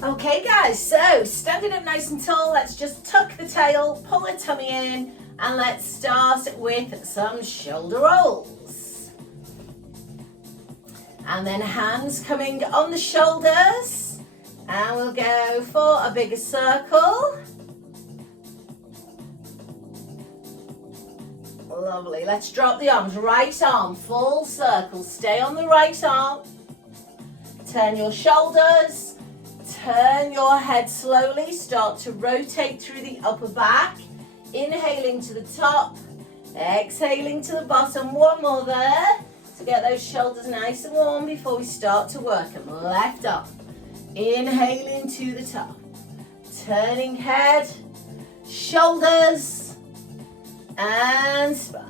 Okay guys, so standing up nice and tall, let's just tuck the tail, pull the tummy in, and let's start with some shoulder rolls. And then hands coming on the shoulders, and we'll go for a bigger circle. Lovely, let's drop the arms, right arm, full circle, stay on the right arm. Turn your shoulders, turn your head slowly, start to rotate through the upper back. Inhaling to the top, exhaling to the bottom. One more there to get those shoulders nice and warm before we start to work them. Left arm, inhaling to the top, turning head, shoulders, and spine.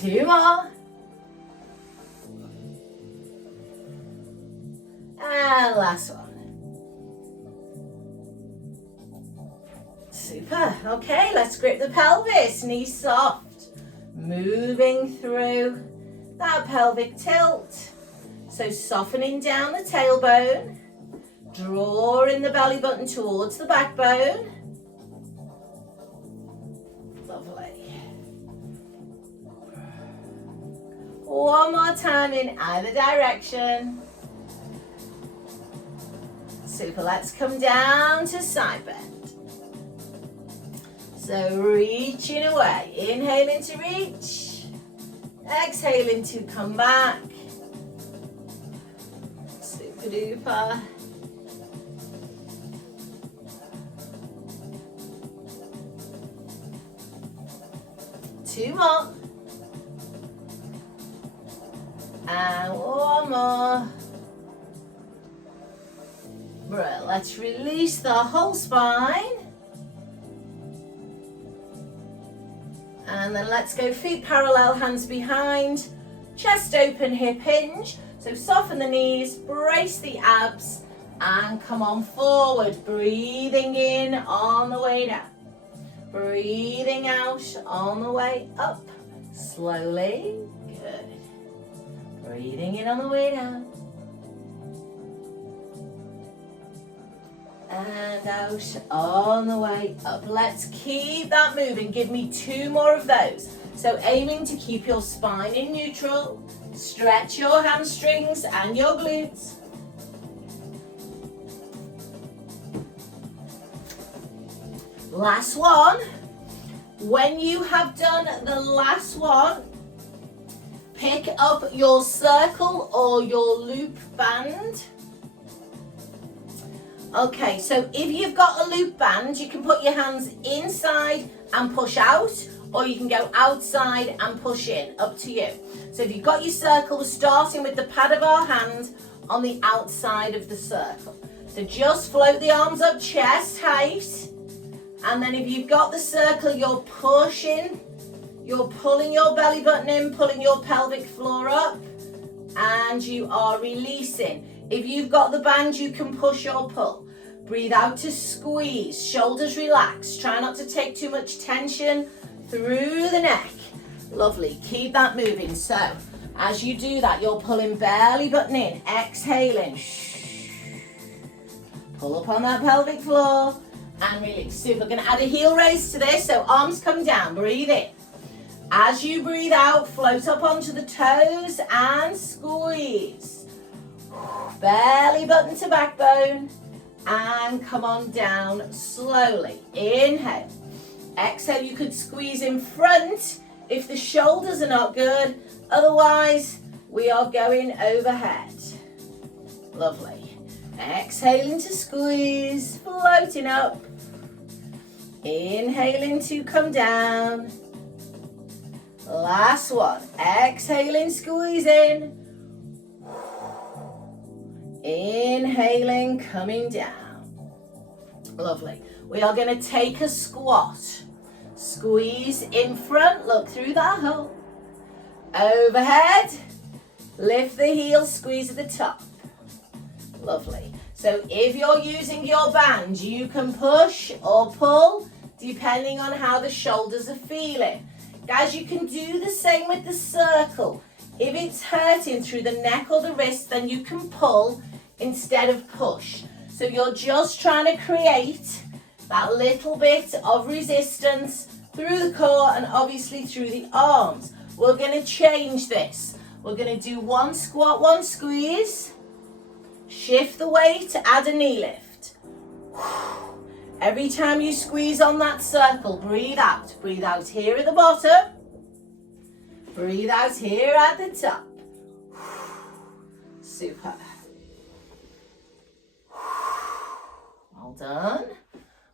Two more. And last one. Super. Okay, let's grip the pelvis, knees soft. Moving through that pelvic tilt. So softening down the tailbone, drawing the belly button towards the backbone. Lovely. One more time in either direction. Super, let's come down to side bend. So reaching away, inhaling to reach, exhaling to come back. Super duper. Two more. And one more. Right, let's release the whole spine. And then let's go feet parallel, hands behind, chest open, hip hinge. So soften the knees, brace the abs, and come on forward. Breathing in on the way down. Breathing out on the way up. Slowly. Good. Breathing in on the way down. And out on the way up. Let's keep that moving. Give me two more of those. So aiming to keep your spine in neutral. Stretch your hamstrings and your glutes. Last one. When you have done the last one, pick up your circle or your loop band. Okay, so if you've got a loop band, you can put your hands inside and push out, or you can go outside and push in, up to you. So if you've got your circle, we're starting with the pad of our hand on the outside of the circle. So just float the arms up chest height, and then if you've got the circle, you're pushing, you're pulling your belly button in, pulling your pelvic floor up, and you are releasing. If you've got the band, you can push or pull. Breathe out to squeeze, shoulders relax. Try not to take too much tension through the neck. Lovely, keep that moving. So, as you do that, you're pulling belly button in, exhaling. Pull up on that pelvic floor and release. Super, we're gonna add a heel raise to this, so arms come down, breathe in. As you breathe out, float up onto the toes and squeeze. Belly button to backbone and come on down slowly. Inhale. Exhale, you could squeeze in front if the shoulders are not good. Otherwise, we are going overhead. Lovely. Exhaling to squeeze, floating up. Inhaling to come down. Last one. Exhaling, squeeze in. Inhaling, coming down. Lovely. We are going to take a squat. Squeeze in front, look through that hole. Overhead, lift the heels, squeeze at the top. Lovely. So if you're using your band, you can push or pull depending on how the shoulders are feeling. Guys, you can do the same with the circle. If it's hurting through the neck or the wrist, then you can pull instead of push. So you're just trying to create that little bit of resistance through the core and obviously through the arms. We're going to change this. We're going to do one squat, one squeeze. Shift the weight, add a knee lift. Every time you squeeze on that circle, breathe out. Breathe out here at the bottom. Breathe out here at the top. Super. Well done.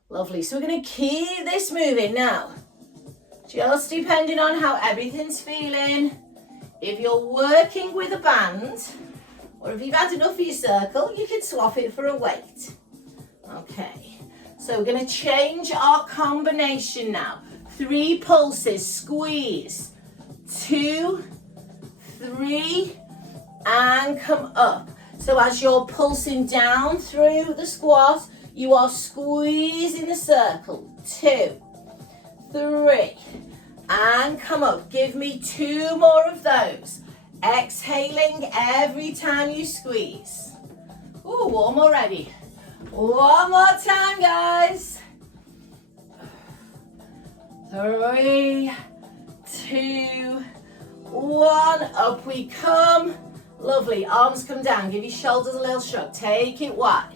Lovely. So we're going to keep this moving now. Just depending on how everything's feeling. If you're working with a band, or if you've had enough of your circle, you can swap it for a weight. Okay. So we're going to change our combination now. 3 pulses, squeeze. 2, 3, and come up. So as you're pulsing down through the squat, you are squeezing the circle. 2, 3, and come up. Give me 2 more of those. Exhaling every time you squeeze. Ooh, warm already. One more time, guys. 3, 2, 1. Up we come. Lovely. Arms come down. Give your shoulders a little shrug. Take it wide.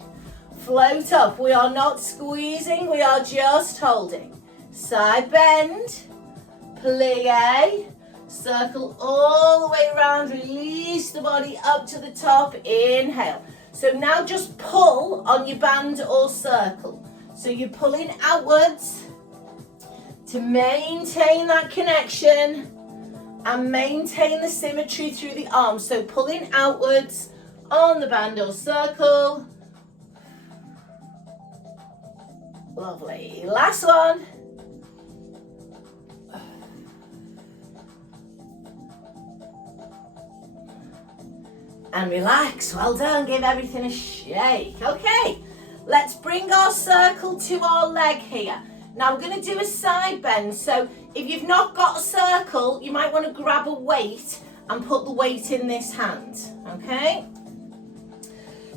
Float up. We are not squeezing. We are just holding. Side bend. Plie. Circle all the way around. Release the body up to the top. Inhale. So now just pull on your band or circle. So you're pulling outwards to maintain that connection and maintain the symmetry through the arms. So pulling outwards on the band or circle. Lovely. Last one. And relax. Well done. Give everything a shake. Okay, let's bring our circle to our leg here. Now we're going to do a side bend. So if you've not got a circle, you might want to grab a weight and put the weight in this hand. Okay?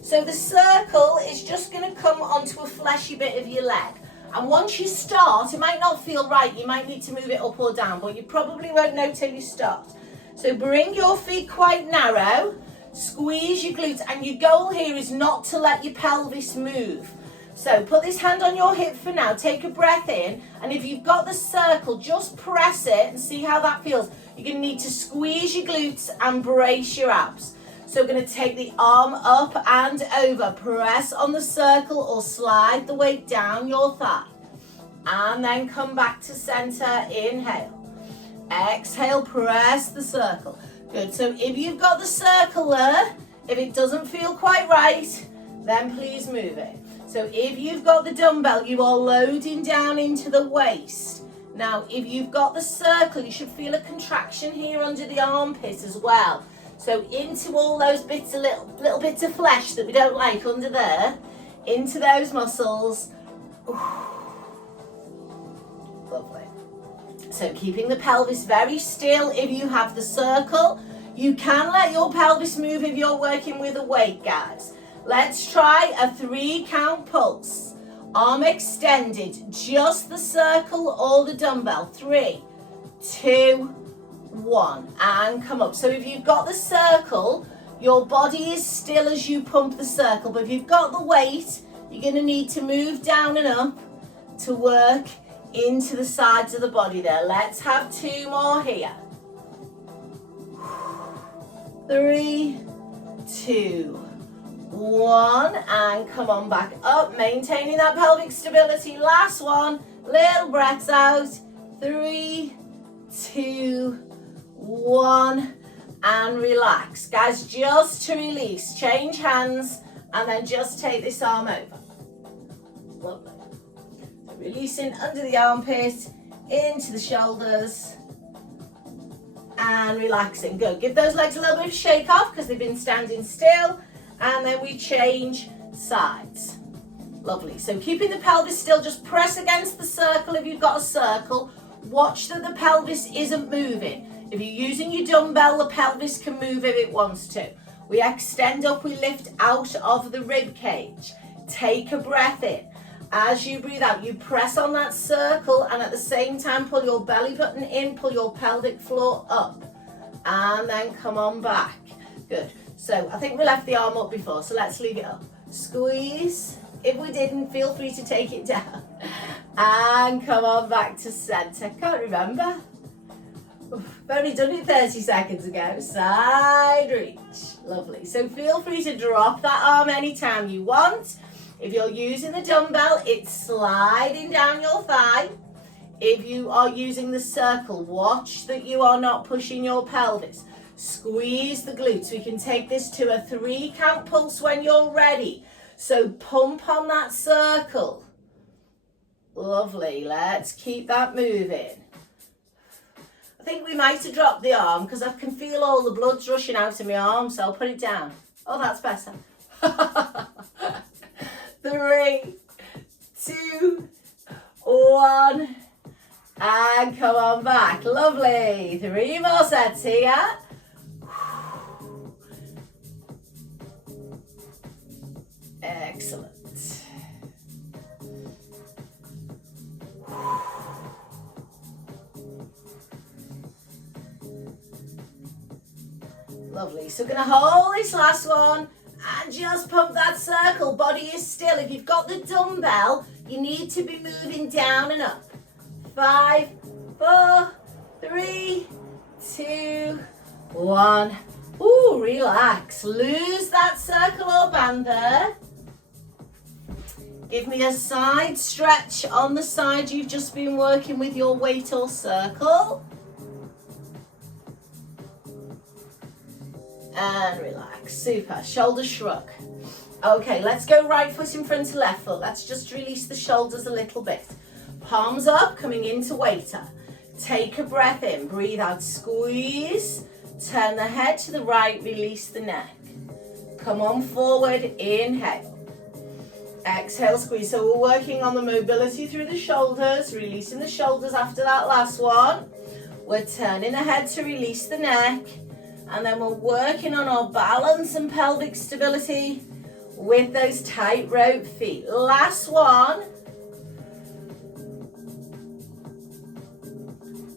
So the circle is just going to come onto a fleshy bit of your leg. And once you start, it might not feel right. You might need to move it up or down, but you probably won't know till you start. So bring your feet quite narrow. Squeeze your glutes, and your goal here is not to let your pelvis move. So put this hand on your hip for now, take a breath in, and if you've got the circle, just press it and see how that feels. You're going to need to squeeze your glutes and brace your abs. So we're going to take the arm up and over, press on the circle or slide the weight down your thigh, and then come back to center. Inhale, exhale, press the circle. Good. So if you've got the circle there, if it doesn't feel quite right, then please move it. So if you've got the dumbbell, you are loading down into the waist. Now, if you've got the circle, you should feel a contraction here under the armpit as well. So into all those bits, little bits of flesh that we don't like under there, into those muscles. Lovely. So keeping the pelvis very still if you have the circle. You can let your pelvis move if you're working with a weight, guys. Let's try a 3 count pulse. Arm extended, just the circle or the dumbbell. 3, 2, 1, and come up. So if you've got the circle, your body is still as you pump the circle. But if you've got the weight, you're going to need to move down and up to work into the sides of the body there. Let's have 2 more here. 3, 2, 1, and come on back up, maintaining that pelvic stability. Last one, little breaths out. 3, 2, 1, and relax. Guys, just to release, change hands, and then just take this arm over. Lovely. Releasing under the armpit, into the shoulders, and relaxing. Good. Give those legs a little bit of shake off because they've been standing still, and then we change sides. Lovely. So keeping the pelvis still, just press against the circle if you've got a circle. Watch that the pelvis isn't moving. If you're using your dumbbell, the pelvis can move if it wants to. We extend up, we lift out of the rib cage. Take a breath in. As you breathe out, you press on that circle and at the same time pull your belly button in, pull your pelvic floor up. And then come on back. Good. So I think we left the arm up before, so let's leave it up. Squeeze. If we didn't, feel free to take it down. And come on back to center. Can't remember. I've only done it 30 seconds ago. Side reach. Lovely. So feel free to drop that arm anytime you want. If you're using the dumbbell, it's sliding down your thigh. If you are using the circle, watch that you are not pushing your pelvis. Squeeze the glutes. We can take this to a 3 count pulse when you're ready. So pump on that circle. Lovely. Let's keep that moving. I think we might have dropped the arm because I can feel all the blood's rushing out of my arm, so I'll put it down. Oh, that's better. 3, 2, 1, and come on back. Lovely. 3 more sets here. Excellent. Lovely. So we're going to hold this last one and just pump that circle. Body is still. If you've got the dumbbell, you need to be moving down and up. 5, 4, 3, 2, 1. Ooh, relax. Lose that circle or band there. Give me a side stretch on the side you've just been working with your weight or circle. And relax. Super. Shoulders shrug. Okay, let's go right foot in front of left foot. Let's just release the shoulders a little bit. Palms up, coming into waiter. Take a breath in. Breathe out. Squeeze. Turn the head to the right. Release the neck. Come on forward. Inhale. Exhale, squeeze. So we're working on the mobility through the shoulders. Releasing the shoulders after that last one. We're turning the head to release the neck. And then we're working on our balance and pelvic stability with those tightrope feet. Last one.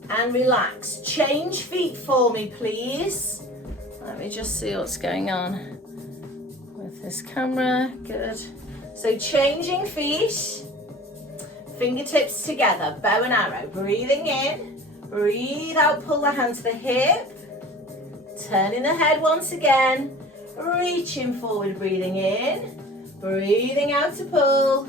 And relax. Change feet for me, please. Let me just see what's going on with this camera. Good. So changing feet. Fingertips together. Bow and arrow. Breathing in. Breathe out. Pull the hand to the hip. Turning the head once again, reaching forward, breathing in, breathing out to pull,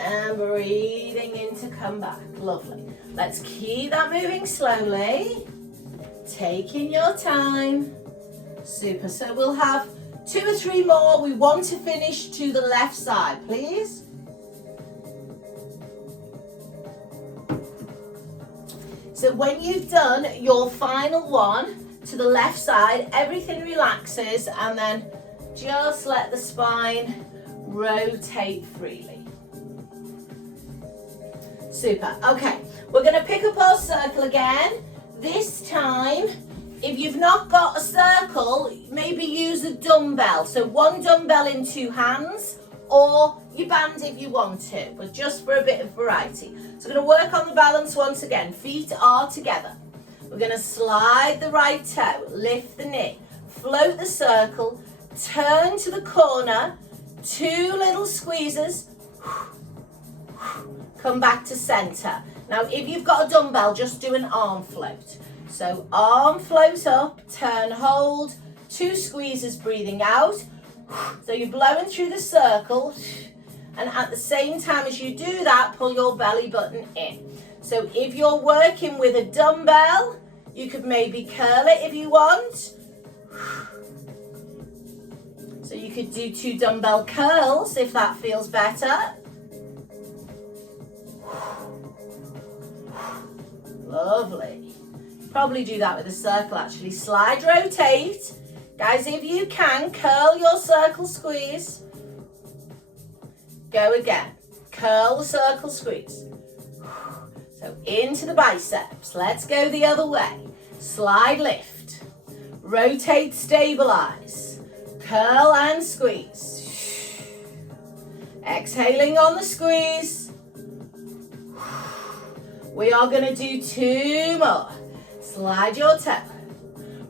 and breathing in to come back. Lovely. Let's keep that moving slowly, taking your time. Super. So we'll have 2 or 3 more. We want to finish to the left side, please. So when you've done your final one to the left side, everything relaxes and then just let the spine rotate freely. Super. Okay, we're going to pick up our circle again. This time, if you've not got a circle, maybe use a dumbbell. So 1 dumbbell in 2 hands, or your band if you want to, but just for a bit of variety. So we're going to work on the balance once again. Feet are together. We're going to slide the right toe, lift the knee, float the circle, turn to the corner, 2 little squeezes, come back to center. Now if you've got a dumbbell, just do an arm float. So arm float up, turn, hold, 2 squeezes, breathing out. So you're blowing through the circle, and at the same time as you do that, pull your belly button in. So if you're working with a dumbbell, you could maybe curl it if you want. So you could do 2 dumbbell curls if that feels better. Lovely. Probably do that with a circle actually. Slide, rotate. Guys, if you can, curl your circle, squeeze. Go again. Curl the circle, squeeze. So into the biceps. Let's go the other way. Slide, lift. Rotate, stabilize. Curl and squeeze. Exhaling on the squeeze. We are going to do 2 more. Slide your toe.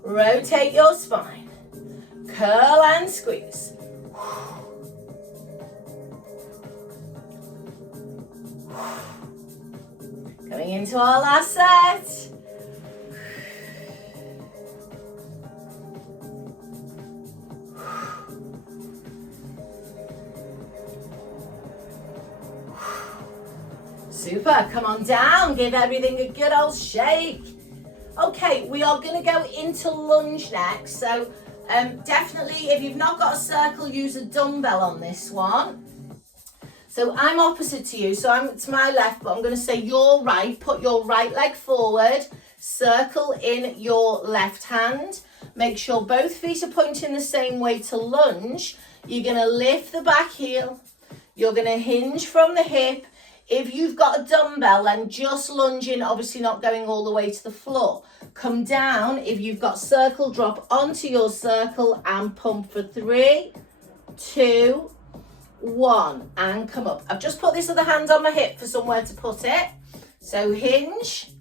Rotate your spine. Curl and squeeze. Coming into our last set. Super, come on down, give everything a good old shake. Okay, we are going to go into lunge next. So definitely, if you've not got a circle, use a dumbbell on this one. So I'm opposite to you, so I'm to my left, but I'm going to say your right. Put your right leg forward, circle in your left hand. Make sure both feet are pointing the same way to lunge. You're going to lift the back heel. You're going to hinge from the hip. If you've got a dumbbell, then just lunging, obviously not going all the way to the floor. Come down. If you've got circle, drop onto your circle and pump for 3, 2, 1, and come up. I've just put this other hand on my hip for somewhere to put it. So hinge,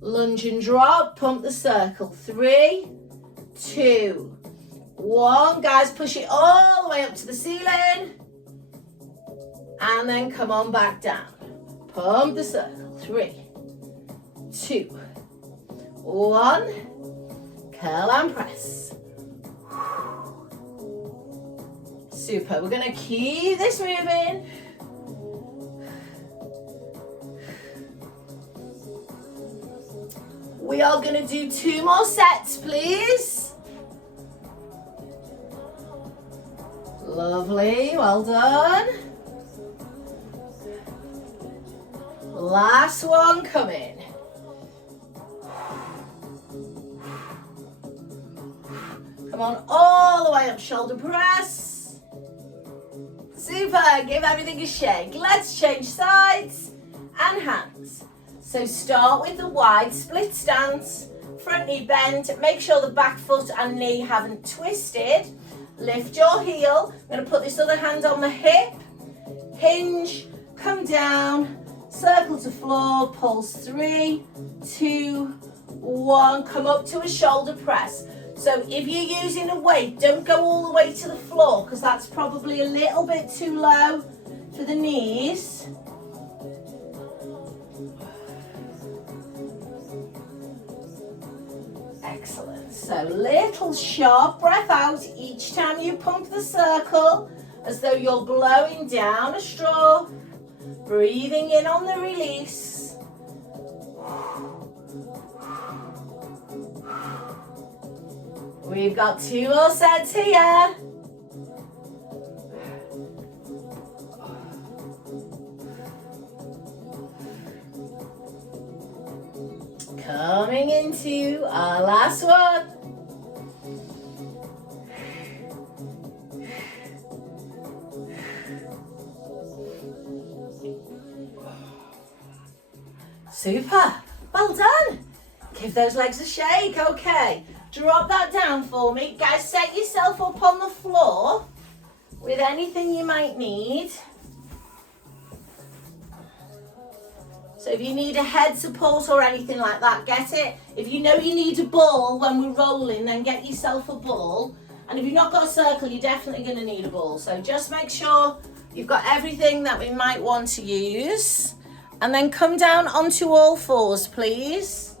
lunge and drop, pump the circle. 3, 2, 1. Guys, push it all the way up to the ceiling. And then come on back down. Pump the circle. 3, 2, 1. Curl and press. Super. We're going to keep this moving. We are going to do 2 more sets, please. Lovely. Well done. Last one coming. Come on, all the way up, shoulder press. Super, give everything a shake. Let's change sides and hands. So start with the wide split stance, front knee bent. Make sure the back foot and knee haven't twisted. Lift your heel. I'm going to put this other hand on the hip. Hinge, come down. Circle to floor, pulse. 3, 2, 1. Come up to a shoulder press. So if you're using a weight, don't go all the way to the floor because that's probably a little bit too low for the knees. Excellent. So little sharp breath out each time you pump the circle as though you're blowing down a straw. Breathing in on the release. We've got 2 more sets here. Coming into our last one. Super. Well done. Give those legs a shake. Okay. Drop that down for me. Guys, set yourself up on the floor with anything you might need. So if you need a head support or anything like that, get it. If you know you need a ball when we're rolling, then get yourself a ball. And if you've not got a circle, you're definitely going to need a ball. So just make sure you've got everything that we might want to use. And then come down onto all fours, please.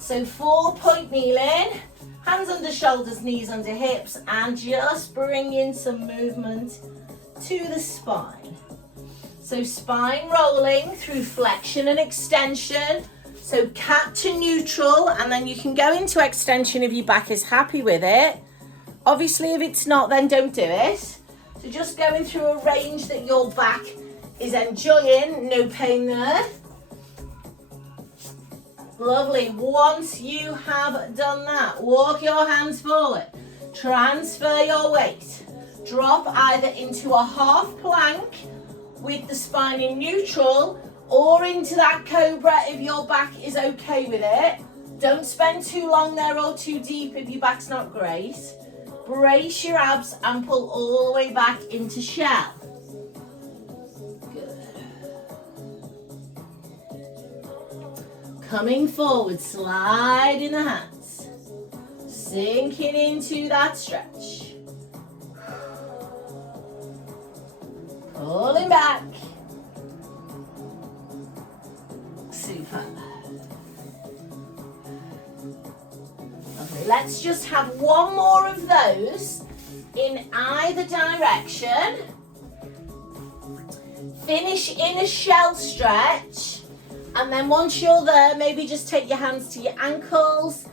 So 4-point kneeling, hands under shoulders, knees under hips, and just bring in some movement to the spine. So spine rolling through flexion and extension. So cat to neutral, and then you can go into extension if your back is happy with it. Obviously, if it's not, then don't do it. So just going through a range that your back is enjoying, no pain there. Lovely. Once you have done that, walk your hands forward, transfer your weight, drop either into a half plank with the spine in neutral or into that cobra if your back is okay with it. Don't spend too long there or too deep if your back's not great, Brace your abs and pull all the way back into shell. Good. Coming forward, sliding the hands. Sinking into that stretch. Pulling back. Super. Okay, let's just have one more of those in either direction. Finish in a shell stretch, and then once you're there, maybe just take your hands to your ankles.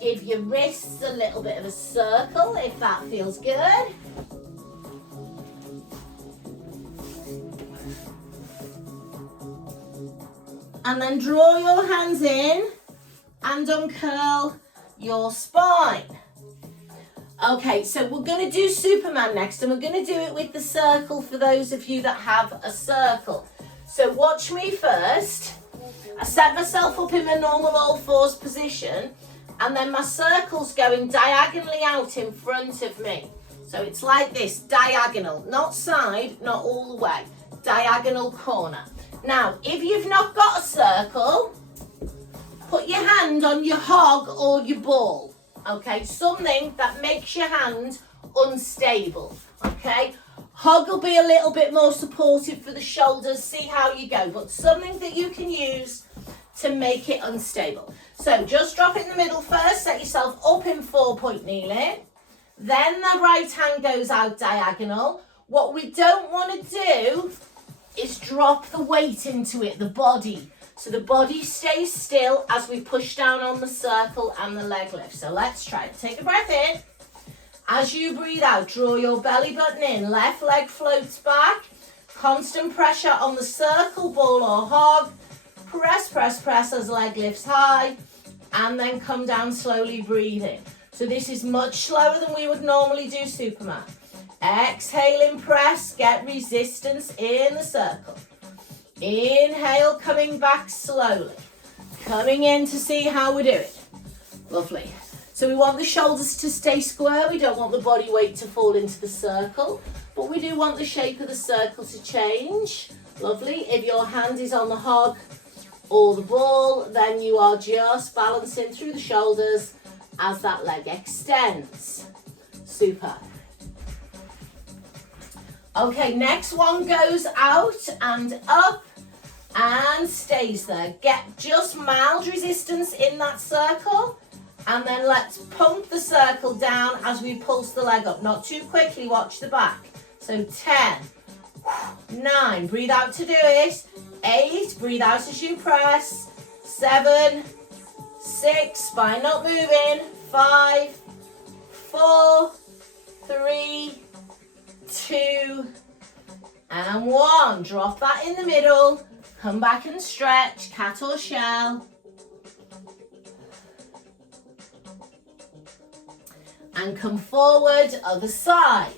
Give your wrists a little bit of a circle if that feels good. And then draw your hands in and uncurl your spine. Okay, so we're going to do Superman next, and we're going to do it with the circle for those of you that have a circle. So watch me first. I set myself up in my normal all fours position, and then my circle's going diagonally out in front of me. So it's like this, diagonal, not side, not all the way, diagonal corner. Now, if you've not got a circle, put your hand on your hog or your ball, okay? Something that makes your hand unstable, okay? Hog will be a little bit more supportive for the shoulders, see how you go, but something that you can use to make it unstable. So just drop it in the middle first, set yourself up in 4-point kneeling, then the right hand goes out diagonal. What we don't want to do is drop the weight into it, the body. So the body stays still as we push down on the circle and the leg lift. So let's try it. Take a breath in. As you breathe out, draw your belly button in. Left leg floats back. Constant pressure on the circle, ball or hog. Press, press, press as leg lifts high. And then come down slowly, breathing. So this is much slower than we would normally do Superman. Exhaling, press, get resistance in the circle. Inhale, coming back slowly. Coming in to see how we do it. Lovely. So we want the shoulders to stay square. We don't want the body weight to fall into the circle, but we do want the shape of the circle to change. Lovely. If your hand is on the hog or the ball, then you are just balancing through the shoulders as that leg extends. Super. Okay, next one goes out and up and stays there. Get just mild resistance in that circle, and then let's pump the circle down as we pulse the leg up. Not too quickly, watch the back. So 10, 9, breathe out to do it. 8, breathe out as you press. 7, 6, spine not moving. 5, 4, 3, 2, and 1. Drop that in the middle. Come back and stretch, cat or shell. And come forward, other side.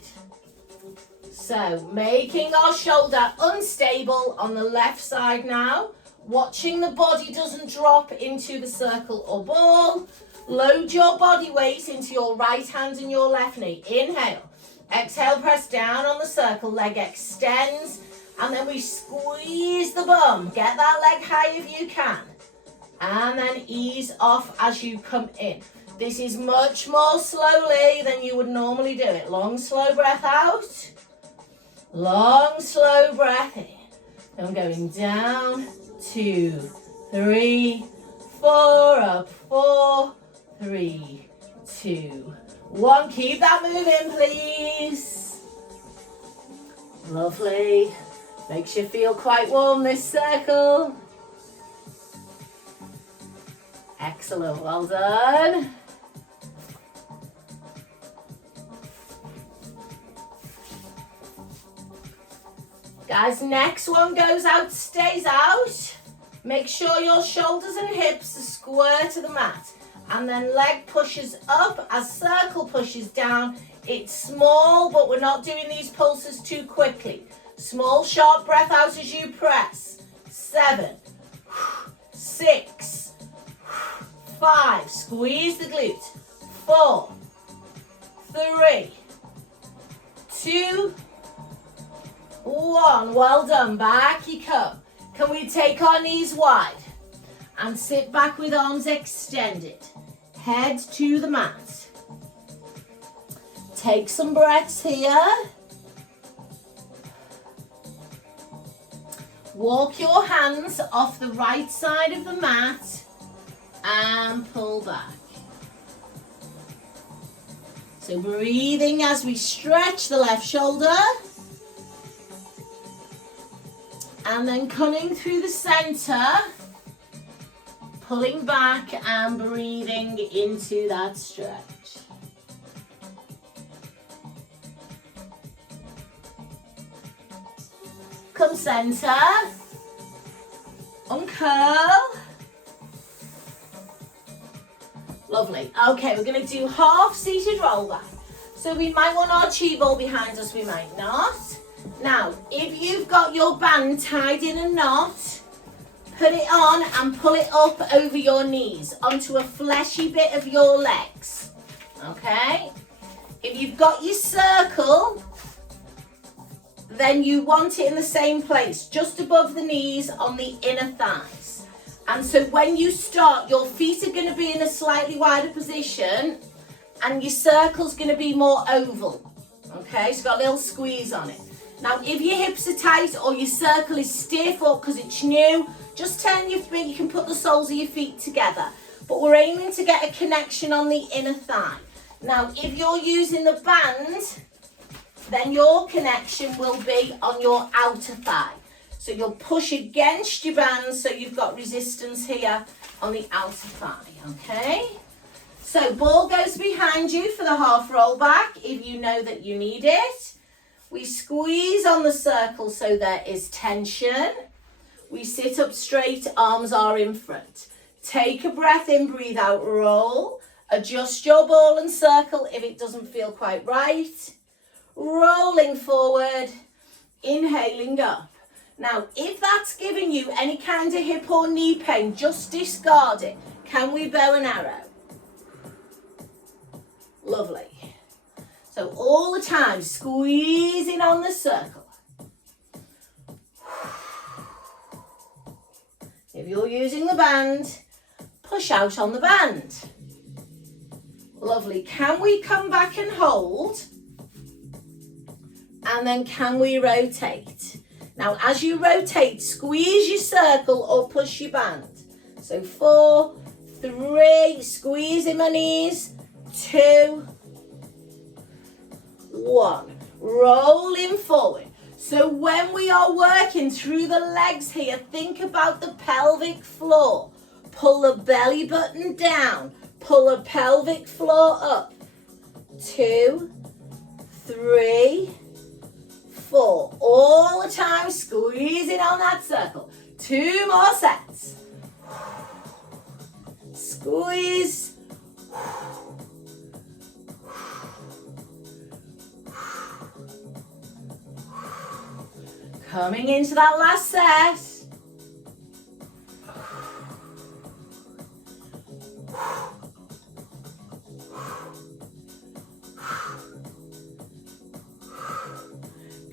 So making our shoulder unstable on the left side now. Watching the body doesn't drop into the circle or ball. Load your body weight into your right hand and your left knee. Inhale. Exhale, press down on the circle, leg extends, and then we squeeze the bum. Get that leg high if you can. And then ease off as you come in. This is much more slowly than you would normally do it. Long, slow breath out. Long, slow breath in. I'm going down, 2, 3, 4, up, 4, 3, 2, 1. Keep that moving, please. Lovely. Makes you feel quite warm, this circle. Excellent, well done. Guys, next one goes out, stays out. Make sure your shoulders and hips are square to the mat. And then leg pushes up as circle pushes down. It's small, but we're not doing these pulses too quickly. Small, sharp breath out as you press. 7, 6, 5, squeeze the glute. 4, 3, 2, 1. Well done. Back you come. Can we take our knees wide and sit back with arms extended? Head to the mat. Take some breaths here. Walk your hands off the right side of the mat and pull back. So breathing as we stretch the left shoulder. And then coming through the center, pulling back and breathing into that stretch. Come center, uncurl. Lovely. Okay, we're going to do half seated roll back. So we might want our chi ball behind us, we might not. Now, if you've got your band tied in a knot, put it on and pull it up over your knees onto a fleshy bit of your legs. Okay? If you've got your circle, then you want it in the same place, just above the knees on the inner thighs. And so when you start, your feet are going to be in a slightly wider position and your circle's going to be more oval. Okay, so it's got a little squeeze on it. Now, if your hips are tight or your circle is stiff or because it's new, just turn your feet, you can put the soles of your feet together. But we're aiming to get a connection on the inner thigh. Now, if you're using the band, then your connection will be on your outer thigh. So you'll push against your band so you've got resistance here on the outer thigh, okay? So ball goes behind you for the half roll back if you know that you need it. We squeeze on the circle so there is tension. We sit up straight, arms are in front. Take a breath in, breathe out, roll. Adjust your ball and circle if it doesn't feel quite right. Rolling forward, inhaling up. Now, if that's giving you any kind of hip or knee pain, just discard it. Can we bow and arrow? Lovely. So all the time, squeezing on the circle. If you're using the band, push out on the band. Lovely. Can we come back and hold? And then can we rotate? Now, as you rotate, squeeze your circle or push your band. So 4, 3, squeezing my knees, 2, 1. Rolling forward. So when we are working through the legs here, think about the pelvic floor. Pull the belly button down. Pull the pelvic floor up. 2, 3, 4. All the time squeezing on that circle. 2 more sets. Squeeze. Coming into that last set.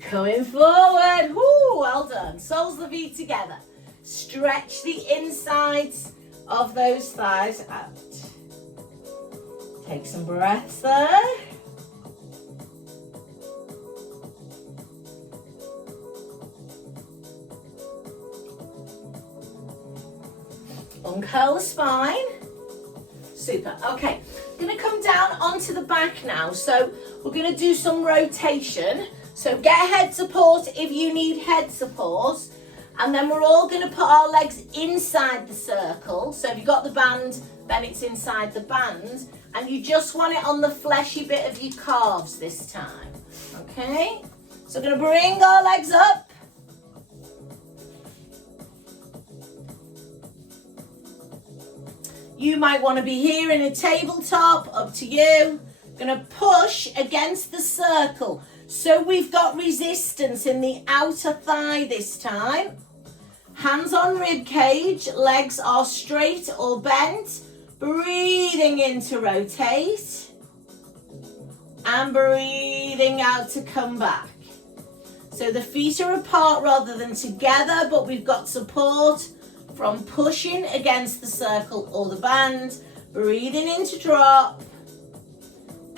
Coming forward. Woo, well done. Soles of the feet together. Stretch the insides of those thighs out. Take some breaths there. Uncurl the spine. Super. Okay, I'm going to come down onto the back now. So we're going to do some rotation. So get head support if you need head support. And then we're all going to put our legs inside the circle. So if you've got the band, then it's inside the band. And you just want it on the fleshy bit of your calves this time. Okay? So we're going to bring our legs up. You might want to be here in a tabletop, up to you. Going to push against the circle. So we've got resistance in the outer thigh this time. Hands on rib cage, legs are straight or bent. Breathing in to rotate. and breathing out to come back. So the feet are apart rather than together, but we've got support from pushing against the circle or the band, breathing in to drop,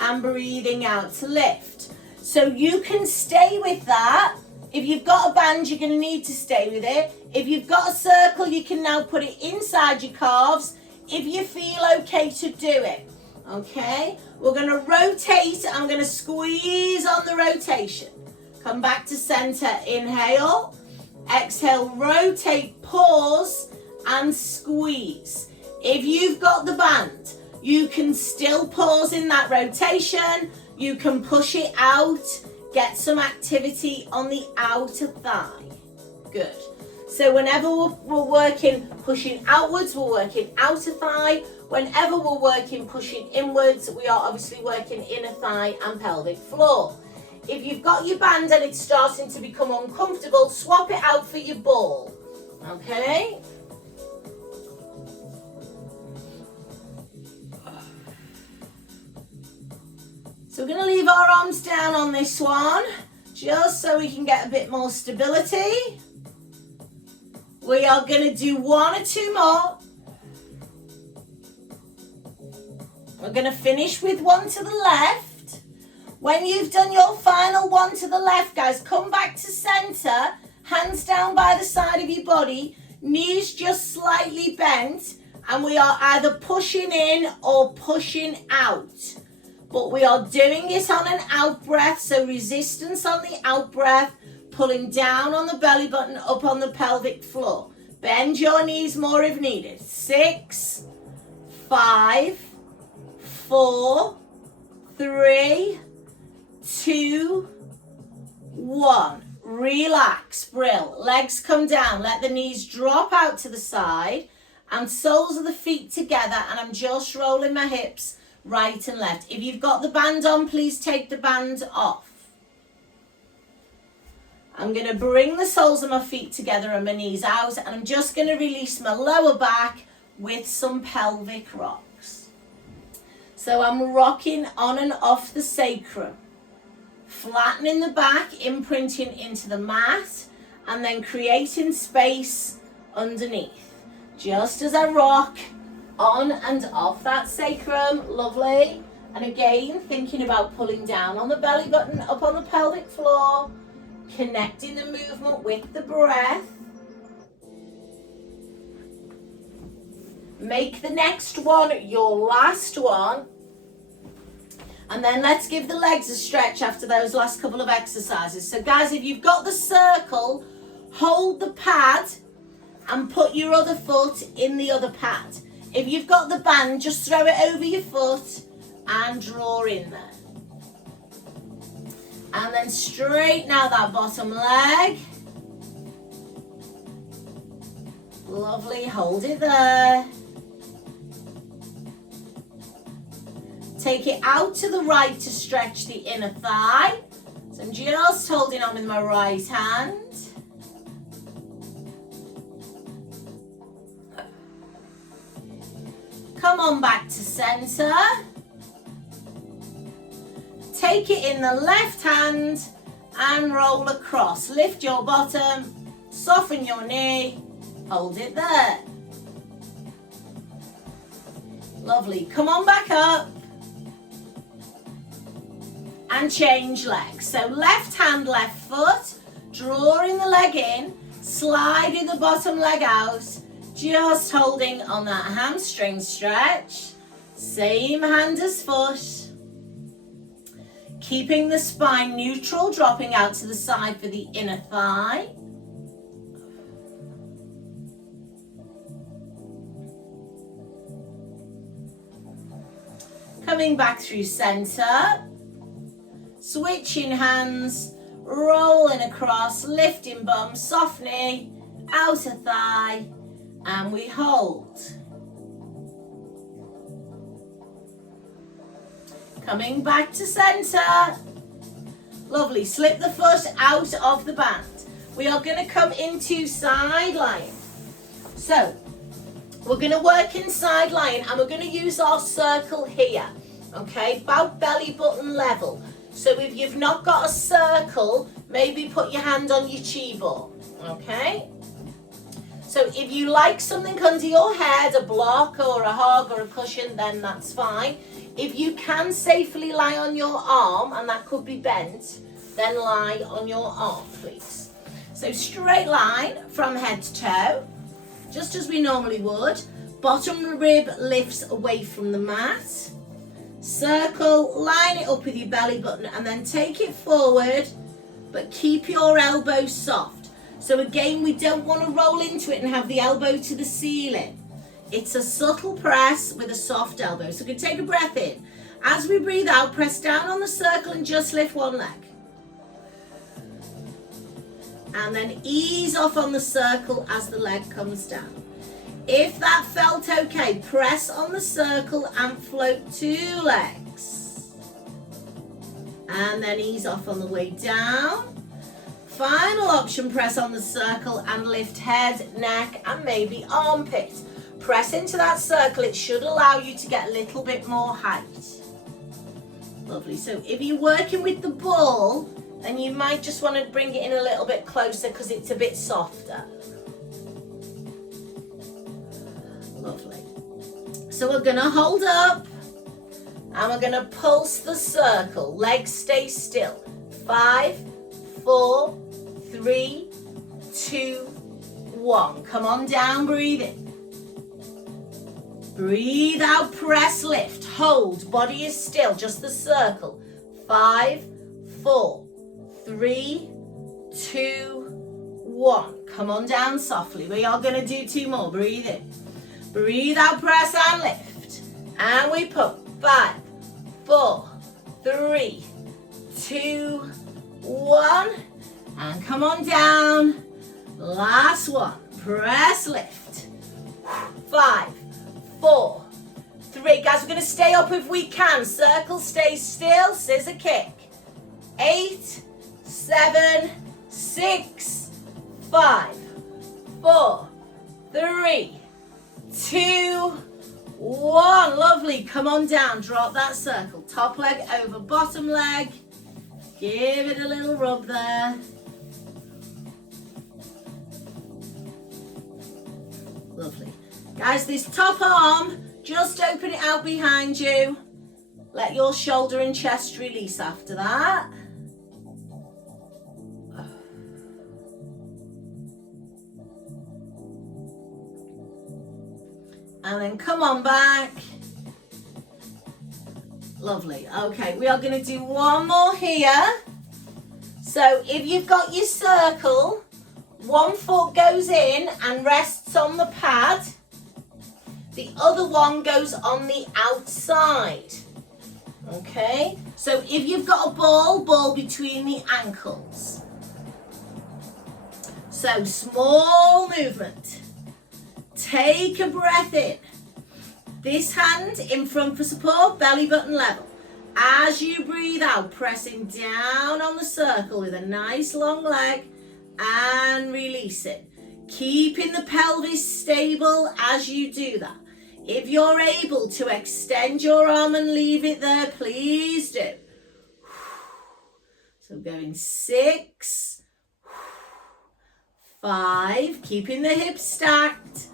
and breathing out to lift. So you can stay with that. If you've got a band, you're going to need to stay with it. If you've got a circle, you can now put it inside your calves if you feel okay to do it. Okay, we're going to rotate. I'm going to squeeze on the rotation. Come back to center, inhale, exhale, rotate, pause, and squeeze. If you've got the band, you can still pause in that rotation. You can push it out, get some activity on the outer thigh. Good. So whenever we're working pushing outwards, we're working outer thigh. Whenever we're working pushing inwards, we are obviously working inner thigh and pelvic floor. If you've got your band and it's starting to become uncomfortable, swap it out for your ball. Okay? So we're going to leave our arms down on this one, just so we can get a bit more stability. We are going to do 1 or 2 more. We're going to finish with 1 to the left. When you've done your final 1 to the left, guys, come back to center, hands down by the side of your body, knees just slightly bent, and we are either pushing in or pushing out. But we are doing it on an out breath, so resistance on the out breath, pulling down on the belly button, up on the pelvic floor. Bend your knees more if needed. 6, 5, 4, 3, 2, 1. Relax, brill. Legs come down. Let the knees drop out to the side and soles of the feet together, and I'm just rolling my hips right and left. If you've got the band on, please take the band off. I'm going to bring the soles of my feet together and my knees out, and I'm just going to release my lower back with some pelvic rocks. So I'm rocking on and off the sacrum, flattening the back, imprinting into the mat, and then creating space underneath. Just as I rock on and off that sacrum, lovely. And again, thinking about pulling down on the belly button, up on the pelvic floor, connecting the movement with the breath. Make the next one your last one. And then let's give the legs a stretch after those last couple of exercises. So guys, if you've got the circle, hold the pad and put your other foot in the other pad. If you've got the band, just throw it over your foot and draw in there. And then straighten out that bottom leg. Lovely, hold it there. Take it out to the right to stretch the inner thigh. So I'm just holding on with my right hand. Come on back to center. Take it in the left hand and roll across. Lift your bottom, soften your knee, hold it there. Lovely. Come on back up. And change legs. So left hand, left foot, drawing the leg in, sliding the bottom leg out, just holding on that hamstring stretch. Same hand as foot. Keeping the spine neutral, dropping out to the side for the inner thigh. Coming back through center. Switching hands, rolling across, lifting bum, soft knee, outer thigh, and we hold. Coming back to center. Lovely, slip the foot out of the band. We are going to come into side lying. So, we're going to work in side lying and we're going to use our circle here. okay, about belly button level. So if you've not got a circle, maybe put your hand on your chi ball, okay? So if you like something under your head, a block or a hug or a cushion, then that's fine. If you can safely lie on your arm, and that could be bent, then lie on your arm, please. So straight line from head to toe, just as we normally would. Bottom rib lifts away from the mat. Circle, line it up with your belly button, and then take it forward, but keep your elbows soft. So again, we don't want to roll into it and have the elbow to the ceiling. It's a subtle press with a soft elbow. So we can take a breath in. As we breathe out, press down on the circle and just lift one leg. And then ease off on the circle as the leg comes down. If that felt okay, press on the circle and float 2 legs. And then ease off on the way down. Final option, press on the circle and lift head, neck, and maybe armpit. Press into that circle. It should allow you to get a little bit more height. Lovely. So if you're working with the ball, then you might just want to bring it in a little bit closer because it's a bit softer. Lovely. So we're going to hold up and we're going to pulse the circle. Legs stay still. 5, 4, 3, 2, 1. Come on down, breathe in. Breathe out, press, lift, hold, body is still, just the circle. 5, 4, 3, 2, 1. Come on down softly. We are going to do 2 more. Breathe in. Breathe out, press and lift. And we pump. 5, 4, 3, 2, 1. And come on down. Last one. Press, lift. 5, 4, 3. Guys, we're going to stay up if we can. Circle, stay still. Scissor kick. 8, 7, 6, 5, 4, 3, 2, 1. Lovely. Come on down. Drop that circle. Top leg over bottom leg. Give it a little rub there. Lovely. Guys, this top arm, just open it out behind you. Let your shoulder and chest release after that. And then come on back. Lovely. Okay, we are going to do one more here. So if you've got your circle, one foot goes in and rests on the pad. The other one goes on the outside. Okay, so if you've got a ball between the ankles. So small movement. Take a breath in. This hand in front for support, belly button level. As you breathe out, pressing down on the circle with a nice long leg and release it. Keeping the pelvis stable as you do that. If you're able to extend your arm and leave it there, please do. So going 6, 5, keeping the hips stacked.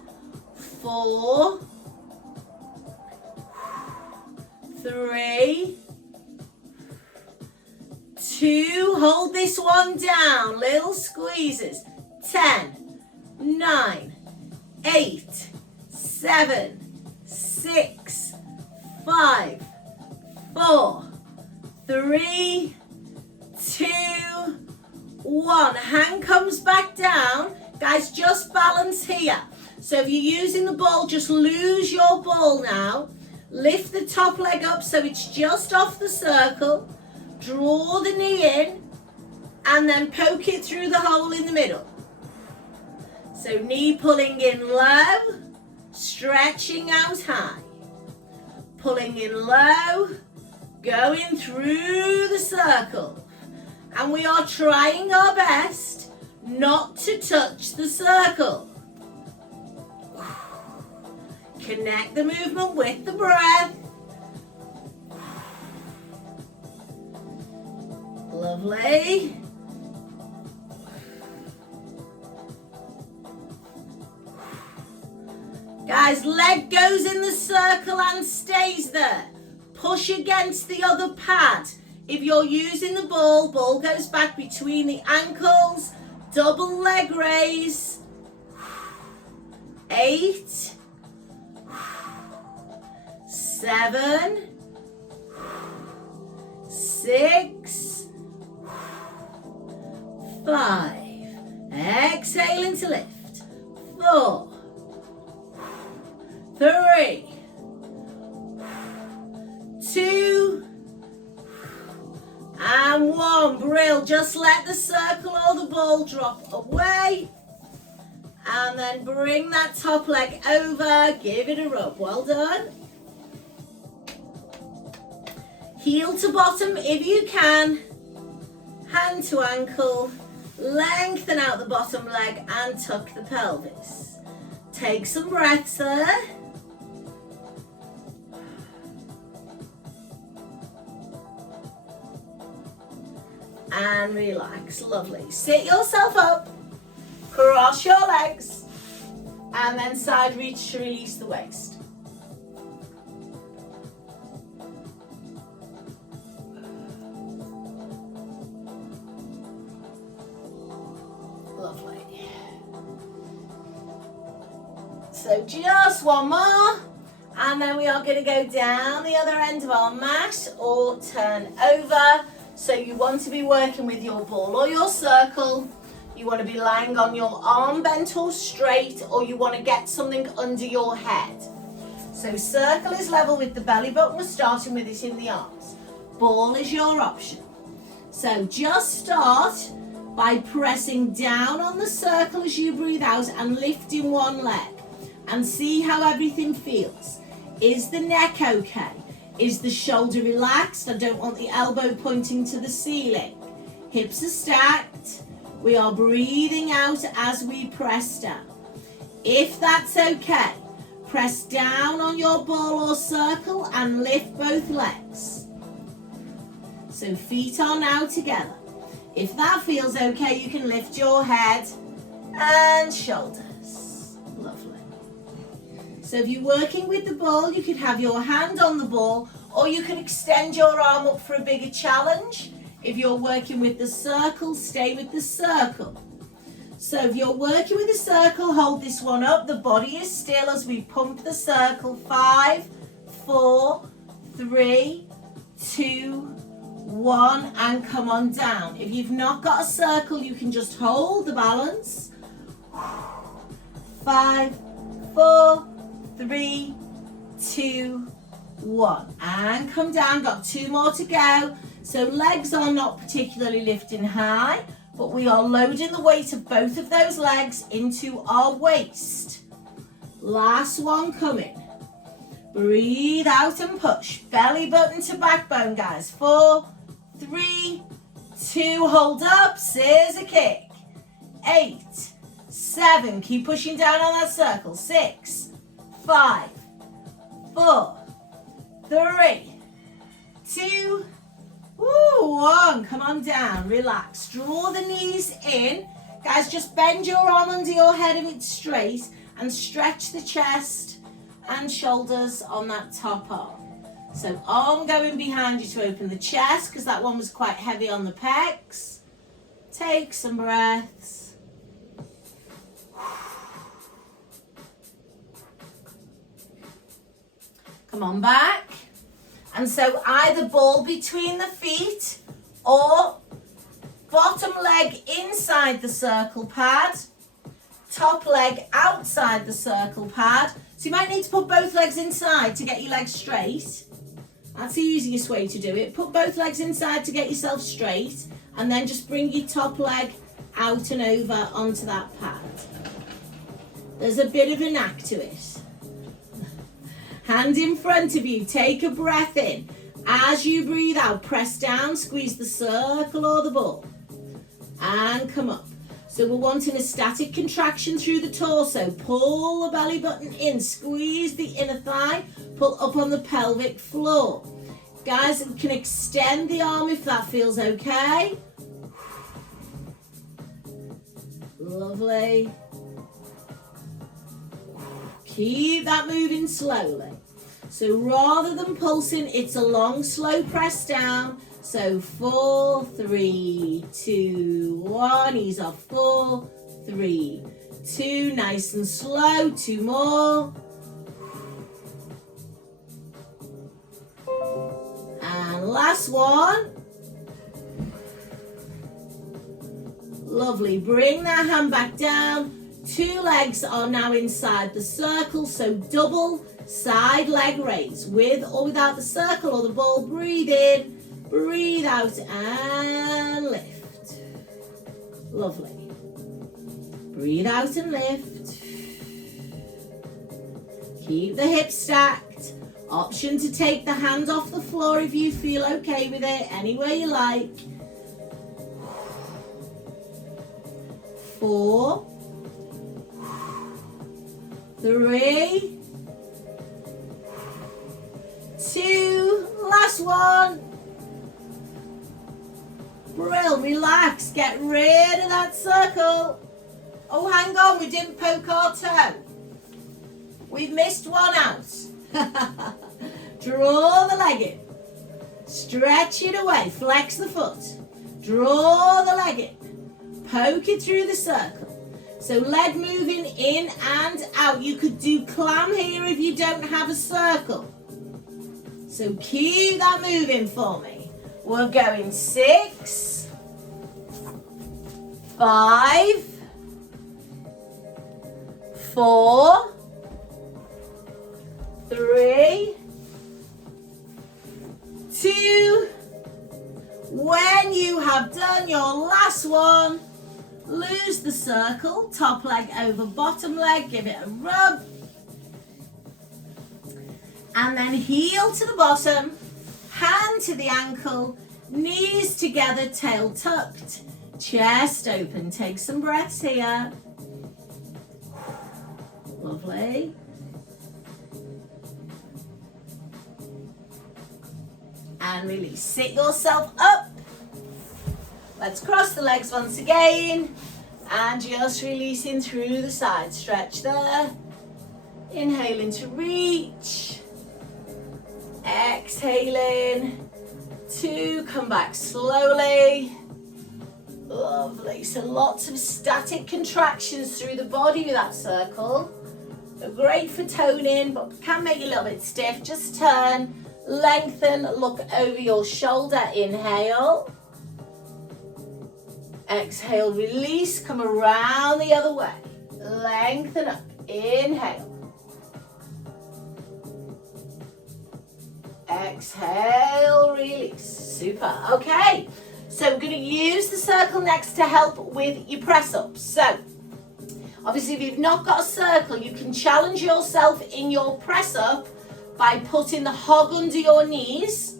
4, 3, 2, hold this one down, little squeezes. 10, 9, 8, 7, 6, 5, 4, 3, 2, 1. Hand comes back down. Guys, just balance here. So if you're using the ball, just lose your ball now. Lift the top leg up so it's just off the circle. Draw the knee in and then poke it through the hole in the middle. So knee pulling in low, stretching out high. Pulling in low, going through the circle. And we are trying our best not to touch the circle. Connect the movement with the breath. Lovely. Guys, leg goes in the circle and stays there. Push against the other pad. If you're using the ball goes back between the ankles. Double leg raise. 8, 7, 6, 5. Exhale into lift. 4, 3, 2, and 1. Brill. Just let the circle or the ball drop away. And then bring that top leg over. Give it a rub. Well done. Heel to bottom if you can. Hand to ankle. Lengthen out the bottom leg and tuck the pelvis. Take some breaths there. And relax. Lovely. Sit yourself up. Cross your legs. And then side reach to release the waist. Lovely. So just one more. And then we are going to go down the other end of our mat or turn over. So you want to be working with your ball or your circle. You want to be lying on your arm bent or straight, or you want to get something under your head. So circle is level with the belly button. We're starting with it in the arms. Ball is your option. So just start by pressing down on the circle as you breathe out and lifting one leg. And see how everything feels. Is the neck okay? Is the shoulder relaxed? I don't want the elbow pointing to the ceiling. Hips are stacked. We are breathing out as we press down. If that's okay, press down on your ball or circle and lift both legs. So feet are now together. If that feels okay, you can lift your head and shoulders. Lovely. So if you're working with the ball, you could have your hand on the ball, or you can extend your arm up for a bigger challenge. If you're working with the circle, stay with the circle. So if you're working with the circle, hold this one up. The body is still as we pump the circle. 5, 4, 3, 2, 1, and come on down. If you've not got a circle, you can just hold the balance. 5, 4, 3, 2, 1, and come down. Got 2 more to go. So legs are not particularly lifting high, but we are loading the weight of both of those legs into our waist. Last one coming. Breathe out and push. Belly button to backbone, guys. 4, 3, 2, hold up. Scissor kick. 8, 7, keep pushing down on that circle. 6, 5, 4, 3, 2, 1. Come on down, relax. Draw the knees in. Guys, just bend your arm under your head if it's straight and stretch the chest and shoulders on that top arm. So arm going behind you to open the chest because that one was quite heavy on the pecs. Take some breaths. Come on back. And so either ball between the feet or bottom leg inside the circle pad, top leg outside the circle pad. So you might need to put both legs inside to get your legs straight. That's the easiest way to do it. Put both legs inside to get yourself straight, and then just bring your top leg out and over onto that pad. There's a bit of a knack to it. Hand in front of you, take a breath in. As you breathe out, press down, squeeze the circle or the ball. And come up. So we're wanting a static contraction through the torso. Pull the belly button in, squeeze the inner thigh, pull up on the pelvic floor. Guys, you can extend the arm if that feels okay. Lovely. Keep that moving slowly. So rather than pulsing, it's a long, slow press down. So 4, 3, 2, 1. Ease off. 4, 3, 2. Nice and slow. 2 more. And last one. Lovely. Bring that hand back down. 2 legs are now inside the circle, so double side leg raise, with or without the circle or the ball. Breathe in, breathe out, and lift. Lovely. Breathe out and lift. Keep the hips stacked. Option to take the hand off the floor if you feel okay with it, any way you like. 4, 3, 2, last one. Brill, relax, get rid of that circle. Oh, hang on, we didn't poke our toe. We've missed one out. Draw the leg in. Stretch it away, flex the foot. Draw the leg in. Poke it through the circle. So leg moving in and out. You could do clam here if you don't have a circle. So keep that moving for me. We're going 6, 5, 4, 3, 2. When you have done your last one, lose the circle, top leg over bottom leg, give it a rub. And then heel to the bottom, hand to the ankle, knees together, tail tucked, chest open. Take some breaths here. Lovely. And release. Sit yourself up. Let's cross the legs once again. And just releasing through the side stretch there. Inhaling to reach. Exhaling to come back slowly. Lovely. So lots of static contractions through the body with that circle. They're great for toning, but can make you a little bit stiff. Just turn, lengthen, look over your shoulder. Inhale. Exhale, release, come around the other way. Lengthen up. Inhale. Exhale, release. Super. Okay, so we're going to use the circle next to help with your press ups. So, obviously, if you've not got a circle, you can challenge yourself in your press up by putting the hog under your knees.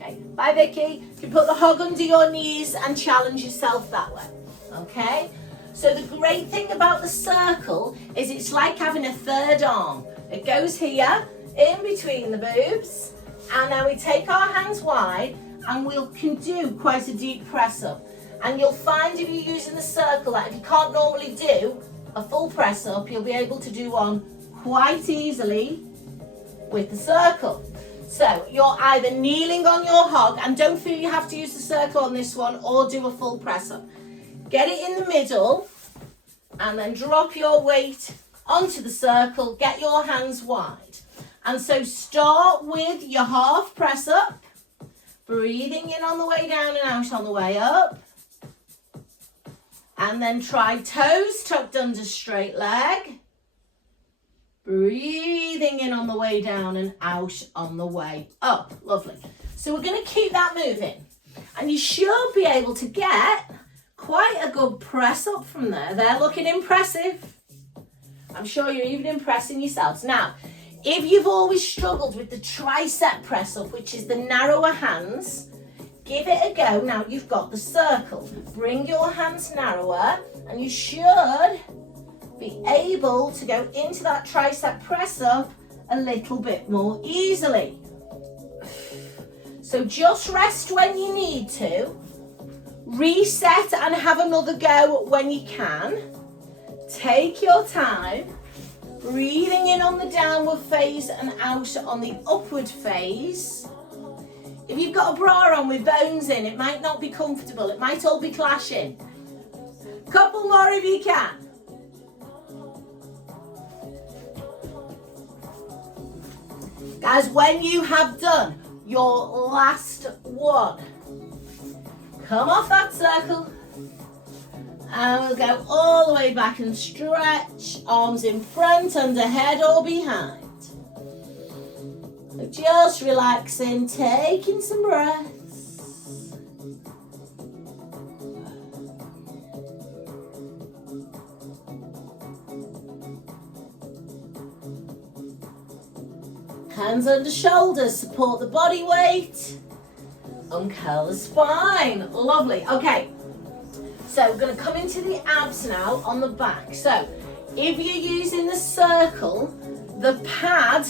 Okay, bye Vicky. You can put the hog under your knees and challenge yourself that way. Okay, so the great thing about the circle is it's like having a third arm. It goes here, in between the boobs. And then we take our hands wide and we can do quite a deep press up. And you'll find if you're using the circle that if you can't normally do a full press up, you'll be able to do one quite easily with the circle. So you're either kneeling on your hog, and don't feel you have to use the circle on this one, or do a full press up. Get it in the middle and then drop your weight onto the circle, get your hands wide. And so start with your half press up, breathing in on the way down and out on the way up. And then try toes tucked under straight leg. Breathing in on the way down and out on the way up. Lovely. So we're going to keep that moving. And you should be able to get quite a good press up from there. They're looking impressive. I'm sure you're even impressing yourselves. Now, if you've always struggled with the tricep press up, which is the narrower hands, give it a go. Now you've got the circle. Bring your hands narrower and you should be able to go into that tricep press up a little bit more easily. So just rest when you need to. Reset and have another go when you can. Take your time. Breathing in on the downward phase and out on the upward phase. If you've got a bra on with bones in, it might not be comfortable. It might all be clashing. Couple more if you can. Guys, when you have done your last one, come off that circle. And we'll go all the way back and stretch. Arms in front, under head or behind. So just relaxing, taking some breaths. Hands under shoulders, support the body weight. Uncurl the spine. Lovely. Okay. So we're going to come into the abs now on the back. So if you're using the circle, the pad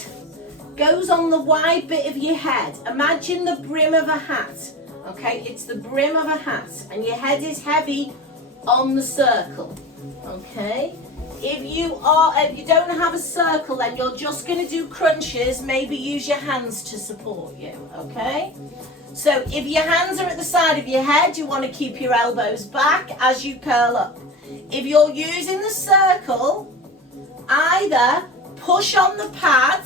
goes on the wide bit of your head. Imagine the brim of a hat. Okay, it's the brim of a hat and your head is heavy on the circle. Okay, if you don't have a circle, then you're just going to do crunches. Maybe use your hands to support you. Okay. So if your hands are at the side of your head, you want to keep your elbows back as you curl up. If you're using the circle, either push on the pad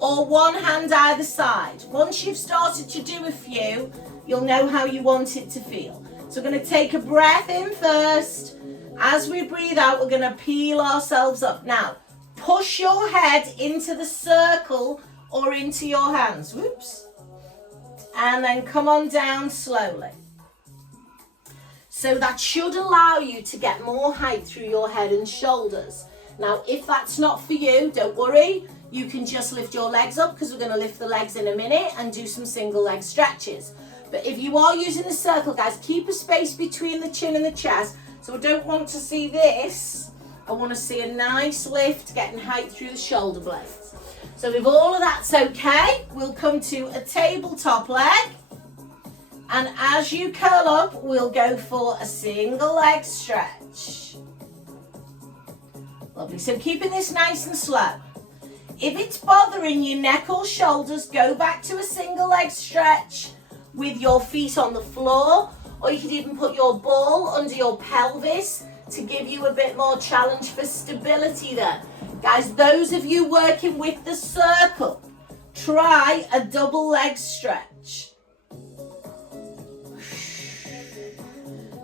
or one hand either side. Once you've started to do a few, you'll know how you want it to feel. So we're going to take a breath in first. As we breathe out, we're going to peel ourselves up. Now, push your head into the circle or into your hands. Whoops. And then come on down slowly. So that should allow you to get more height through your head and shoulders. Now, if that's not for you, don't worry. You can just lift your legs up because we're going to lift the legs in a minute and do some single leg stretches. But if you are using the circle, guys, keep a space between the chin and the chest. So I don't want to see this. I want to see a nice lift, getting height through the shoulder blades. So if all of that's okay, we'll come to a tabletop leg. And as you curl up, we'll go for a single leg stretch. Lovely. So keeping this nice and slow. If it's bothering your neck or shoulders, go back to a single leg stretch with your feet on the floor, or you could even put your ball under your pelvis to give you a bit more challenge for stability there. Guys, those of you working with the circle, try a double leg stretch.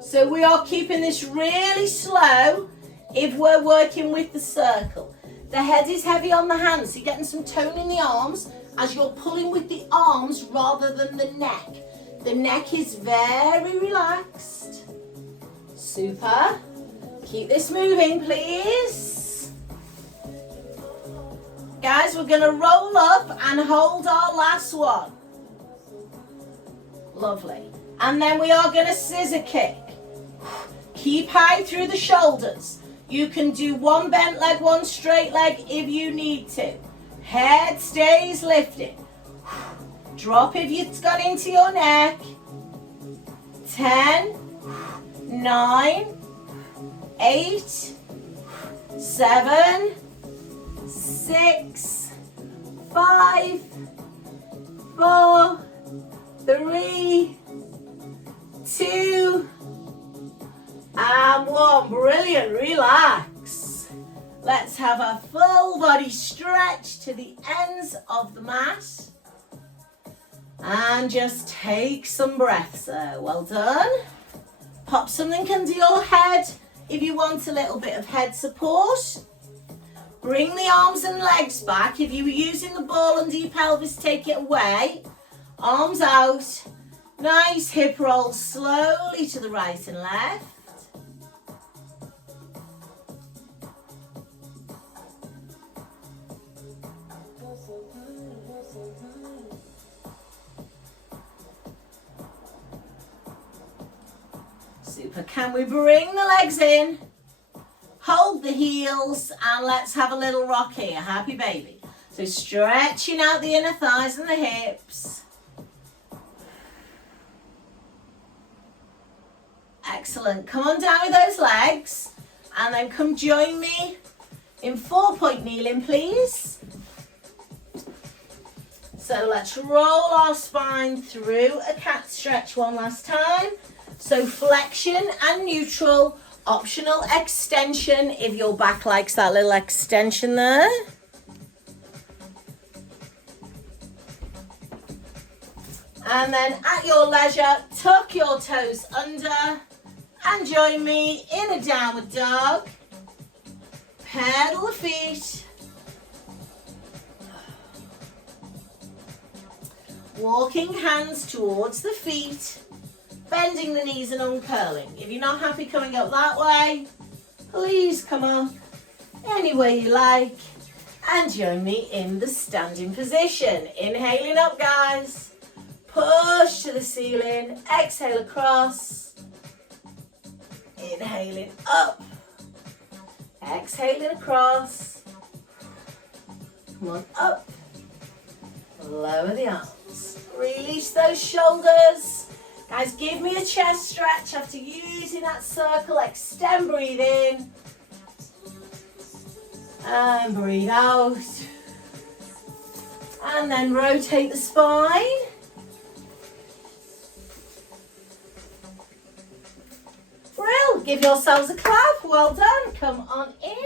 So we are keeping this really slow if we're working with the circle. The head is heavy on the hands, so you're getting some tone in the arms as you're pulling with the arms rather than the neck. The neck is very relaxed. Super. Keep this moving, please. Guys, we're going to roll up and hold our last one. Lovely. And then we are going to scissor kick. Keep high through the shoulders. You can do one bent leg, one straight leg if you need to. Head stays lifted. Drop if it's gone into your neck. 10, 9, 8, 7, 6, 5, 4, 3, 2, and 1. Brilliant. Relax. Let's have a full body stretch to the ends of the mat. And just take some breaths. Well done. Pop something under your head if you want a little bit of head support. Bring the arms and legs back. If you were using the ball under your pelvis, take it away. Arms out. Nice hip roll slowly to the right and left. Super. Can we bring the legs in? Hold the heels and let's have a little rock here. Happy baby. So stretching out the inner thighs and the hips. Excellent. Come on down with those legs and then come join me in 4-point kneeling, please. So let's roll our spine through a cat stretch one last time. So flexion and neutral, optional extension if your back likes that little extension there. And then at your leisure, tuck your toes under and join me in a downward dog. Pedal the feet. Walking hands towards the feet, bending the knees and uncurling. If you're not happy coming up that way, please come up any way you like and join me in the standing position. Inhaling up, guys. Push to the ceiling. Exhale across. Inhaling up. Exhaling across. Come on up. Lower the arms. Release those shoulders. Guys, give me a chest stretch after using that circle. Extend, breathe in. And breathe out. And then rotate the spine. Brill. Give yourselves a clap. Well done. Come on in.